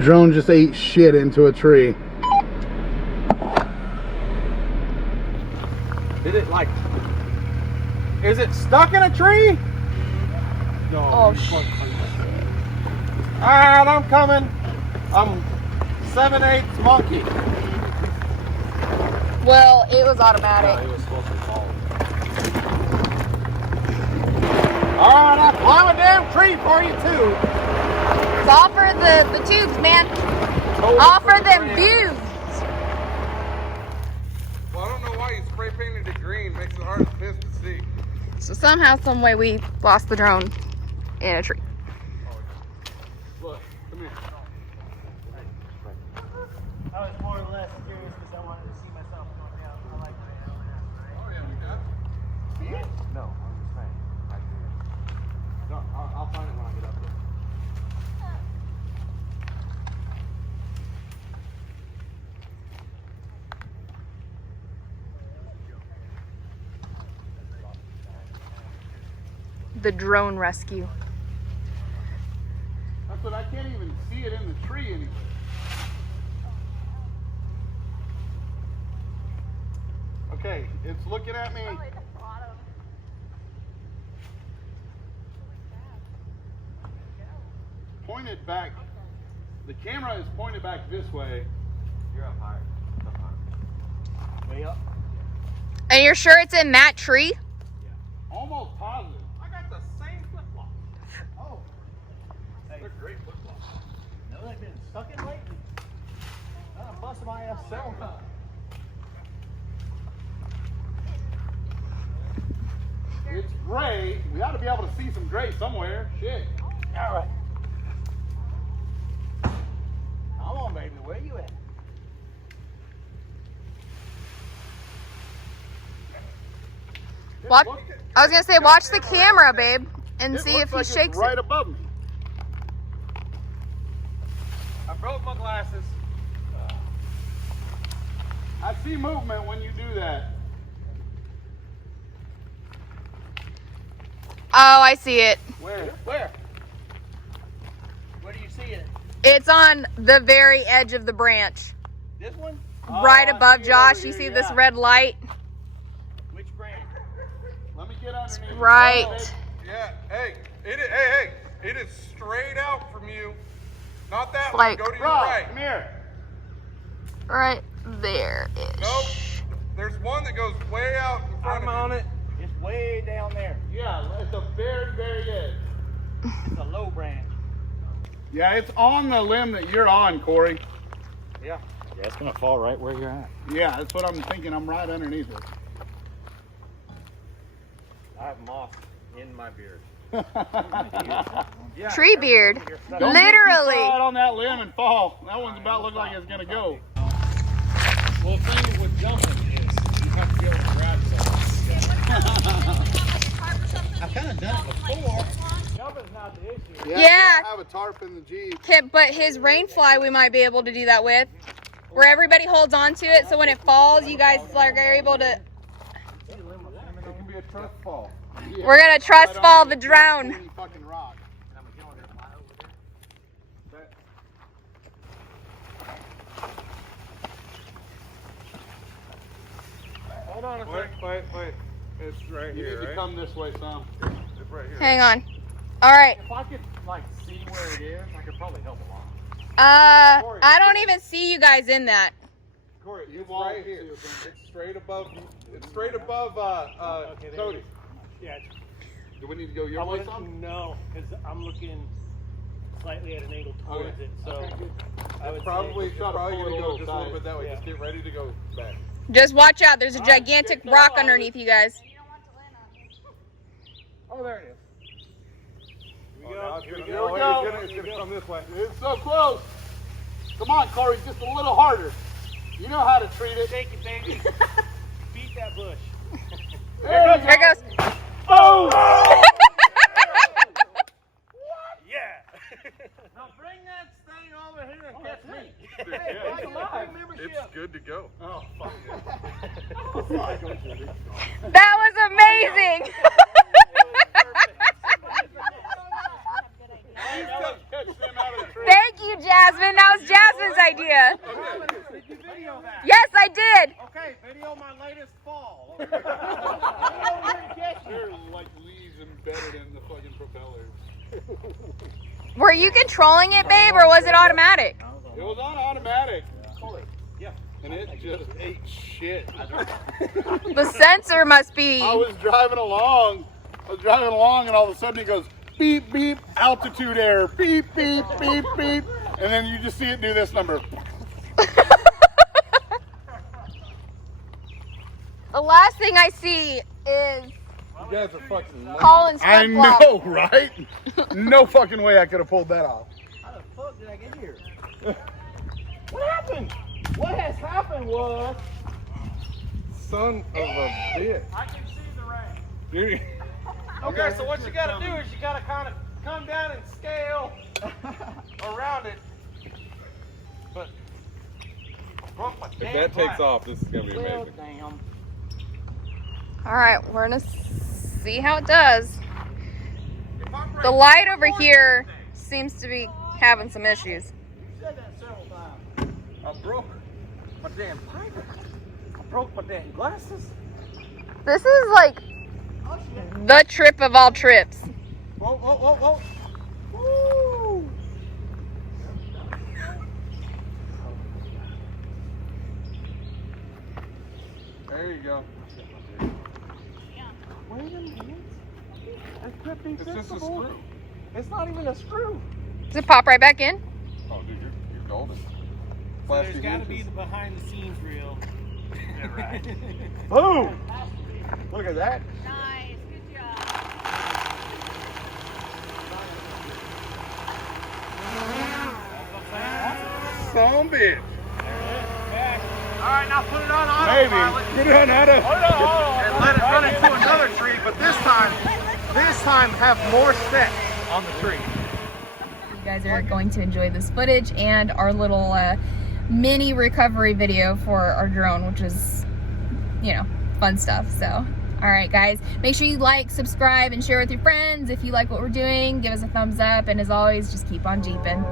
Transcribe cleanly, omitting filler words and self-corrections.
Drone just ate shit into a tree. Is it stuck in a tree? No. Oh, shit. Alright, I'm coming. I'm 7/8 monkey. Well, it was automatic. It was supposed to fall. Alright, I'll climb a damn tree for you too. Offer the tubes, man. Offer them views. Well, I don't know why you spray painted it green. Makes it hard as piss to see. So somehow, some way, we lost the drone in a tree. Look, come here. I was more or less curious because I wanted to see myself going down. I like my LNS, Oh, yeah, we got. No, I'm just saying. I do. No, I'll find it when I get up there. The drone rescue. That's what I can't even see it in the tree anywhere. Okay, it's looking at me. Pointed back. The camera is pointed back this way. You're up higher. Up higher. Way up. And you're sure it's in that tree? Almost positive. I got the same flip flops. Oh. Hey, They're great flip flops. no, they've been stuck in lately. I busted my ass several times. It's gray. We ought to be able to see some gray somewhere. Shit. All right. Come on, baby. Where you at? Watch, I was gonna say, watch the camera, babe, and It see looks if he like shakes it's right it. above me. I broke my glasses. I see movement when you do that. Oh, I see it. Where? Where? Where do you see it? It's on the very edge of the branch. This one? Right I above see it over Josh. You here, see this yeah. red light? Which brand? Let me get underneath. Right. Yeah. Hey, hey, it is straight out from you. Not that one. Like- Go to your Rob, right. come here. Right there-ish. Nope. There's one that goes way out in front I'm of on you. it. It's way down there. Yeah, at the very, very edge. It's a low branch. Yeah, it's on the limb that you're on, Corey. Yeah. Yeah, it's gonna fall right where you're at. Yeah, that's what I'm thinking. I'm right underneath it. I have moss in my beard. Yeah. Tree beard. Don't get too Literally. far out on that limb and fall. That one's about to look like it's gonna go. Well, the thing with jumping is you have to be able to grab something. I've kind of done it before. Jumping's not the issue. Yeah. I have a tarp in the Jeep. But his rainfly, we might be able to do that with. Where everybody holds on to it, so when it falls, you guys are able to. It can be a trust fall. We're gonna trust fall the drone. Any fucking rock. Hold on a Wait, second. wait. It's right You here, need to right? come this way some. It's right here. Hang on. All right. If I could like see where it is, I could probably help a lot. I don't even see you guys in that. Corey, You it's won't right here. see it. It's straight above. It's straight above. Okay, there Cody. it is. Yeah, it's- Do we need to go I your way wouldn't some? know because I'm looking slightly at an angle towards Okay. it. So Okay, good. I would Probably, say, it's try to probably pull gonna it go over just a little side. bit that way. Yeah. Just get ready to go back. Just watch out. There's a All right, gigantic good rock call. underneath you guys. Oh, there it is. Here we go. Here we Here go. we go. It's gonna come this way. It's so close. Come on, Corey, just a little harder. You know how to treat it. Shake it, baby. Beat that bush. There we There it goes. Oh! Yeah. Now bring that thing over here and catch me. It's good to go. Oh, fuck. That was amazing. Catch them out of the tree. Thank you, Jasmine. That was Jasmine's idea. Did you video that? Yes, I did. Okay, video my latest fall. There's like leaves embedded in the fucking propellers. Were you controlling it, babe, or was it automatic? It was on automatic. Yeah. And it just ate shit. The sensor must be. I was driving along, and all of a sudden it goes beep, beep, altitude error, beep, beep, beep, beep. And then you just see it do this number. The last thing I see is You guys are fucking nuts. Colin's I flip-flop. know, right? No fucking way I could have pulled that off. How the fuck did I get here? What happened? What has happened was Son of a bitch. I can see the rain. Dude. Okay, so what you gotta do is you gotta kind of come down and scale around it. But If that takes off, this is gonna be amazing. Damn. All right, we're gonna see how it does. The light over here seems to be having some issues. You said that several times. I broke My damn pipe. I broke my damn glasses. This is like Oh shit. the trip of all trips. Whoa, whoa, whoa, whoa. Woo! There you go. Wait a minute. That could be It's just a fixable. screw. It's not even a screw. Does it pop right back in? Oh, dude, you're golden. So Plastic there's got to be hinges. the behind the scenes reel. Yeah, right. Boom! Look at that. Nice, good job. Some bitch. Alright, now put it on Maybe. autopilot. Put it on auto. And let it run into another tree, but this time have more steps on the tree. You guys are going to enjoy this footage and our little mini recovery video for our drone, which is, you know, fun stuff. So, all right, guys, make sure you like, subscribe, and share with your friends. If you like what we're doing, give us a thumbs up. And as always, just keep on jeeping.